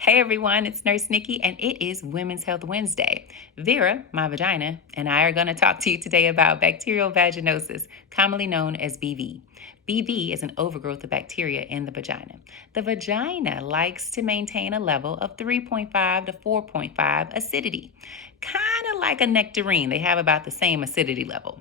Hey everyone, it's Nurse Nikki, and it is Women's Health Wednesday. Vera, my vagina, and I are going to talk to you today about bacterial vaginosis, commonly known as BV. BV is an overgrowth of bacteria in the vagina. The vagina likes to maintain a level of 3.5 to 4.5 acidity, kind of like a nectarine. They have about the same acidity level.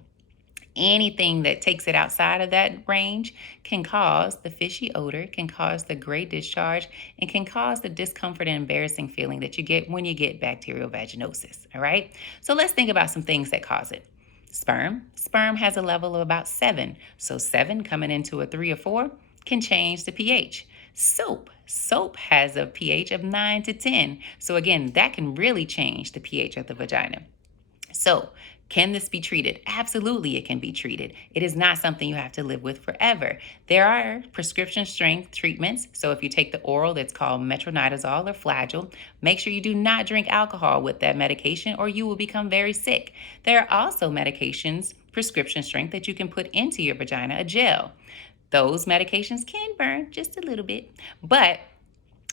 Anything that takes it outside of that range can cause the fishy odor, can cause the gray discharge, and can cause the discomfort and embarrassing feeling that you get when you get bacterial vaginosis. All right. So let's think about some things that cause it. Sperm. Sperm has a level of about 7. So 7 coming into a 3 or 4 can change the pH. Soap. Soap has a pH of 9 to 10. So again, that can really change the pH of the vagina. So, can this be treated? Absolutely, it can be treated. It is not something you have to live with forever. There are prescription strength treatments. So, if you take the oral that's called metronidazole or Flagyl, make sure you do not drink alcohol with that medication or you will become very sick. There are also medications, prescription strength, that you can put into your vagina, a gel. Those medications can burn just a little bit, but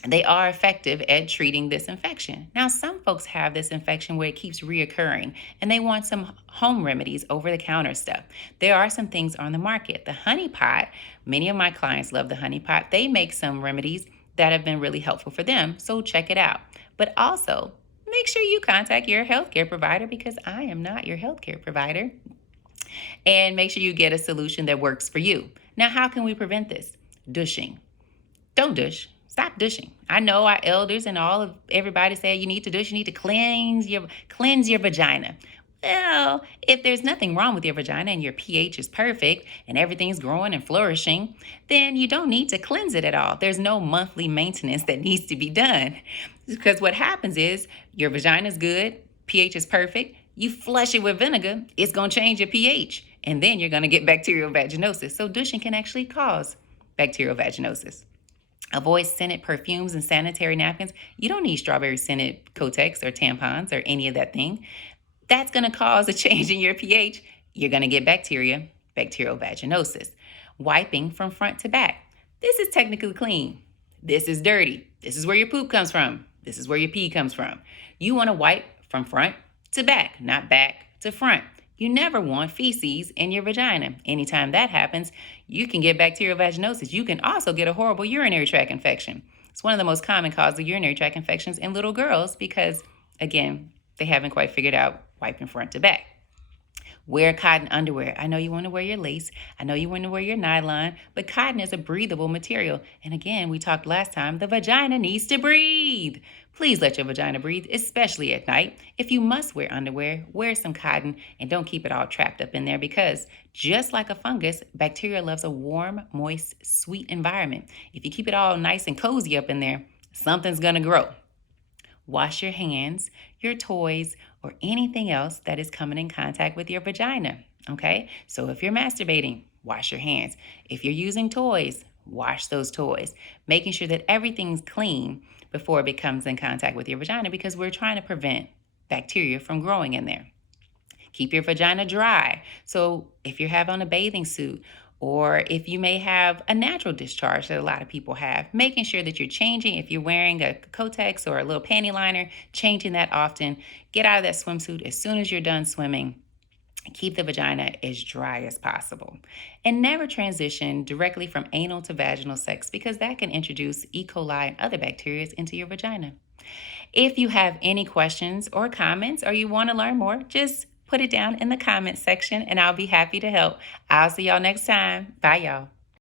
they are effective at treating this infection. Now, some folks have this infection where it keeps reoccurring and they want some home remedies, over the counter stuff. There are some things on the market. The honey pot, many of my clients love the honey pot. They make some remedies that have been really helpful for them, so check it out. But also, make sure you contact your healthcare provider because I am not your healthcare provider. And make sure you get a solution that works for you. Now, how can we prevent this? Douching. Don't douche. Stop douching. I know our elders and everybody say you need to douche, you need to cleanse your vagina. Well, if there's nothing wrong with your vagina and your pH is perfect and everything's growing and flourishing, then you don't need to cleanse it at all. There's no monthly maintenance that needs to be done. Because what happens is your vagina's good, pH is perfect, you flush it with vinegar, it's going to change your pH, and then you're going to get bacterial vaginosis. So douching can actually cause bacterial vaginosis. Avoid scented perfumes and sanitary napkins. You don't need strawberry scented Kotex or tampons or any of that thing. That's going to cause a change in your pH. You're going to get bacterial vaginosis. Wiping from front to back. This is technically clean. This is dirty. This is where your poop comes from. This is where your pee comes from. You want to wipe from front to back, not back to front. You never want feces in your vagina. Anytime that happens, you can get bacterial vaginosis. You can also get a horrible urinary tract infection. It's one of the most common causes of urinary tract infections in little girls because, again, they haven't quite figured out wiping front to back. Wear cotton underwear. I know you want to wear your lace. I know you want to wear your nylon, but cotton is a breathable material. And again, we talked last time, the vagina needs to breathe. Please let your vagina breathe, especially at night. If you must wear underwear, wear some cotton and don't keep it all trapped up in there because just like a fungus, bacteria loves a warm, moist, sweet environment. If you keep it all nice and cozy up in there, something's going to grow. Wash your hands, your toys, or anything else that is coming in contact with your vagina, okay? So if you're masturbating, wash your hands. If you're using toys, wash those toys, making sure that everything's clean before it becomes in contact with your vagina because we're trying to prevent bacteria from growing in there. Keep your vagina dry. So if you're having a bathing suit or if you may have a natural discharge that a lot of people have, making sure that you're changing. If you're wearing a Kotex or a little panty liner, changing that often. Get out of that swimsuit as soon as you're done swimming. Keep the vagina as dry as possible. And never transition directly from anal to vaginal sex because that can introduce E. coli and other bacteria into your vagina. If you have any questions or comments or you want to learn more, just put it down in the comments section and I'll be happy to help. I'll see y'all next time. Bye, y'all.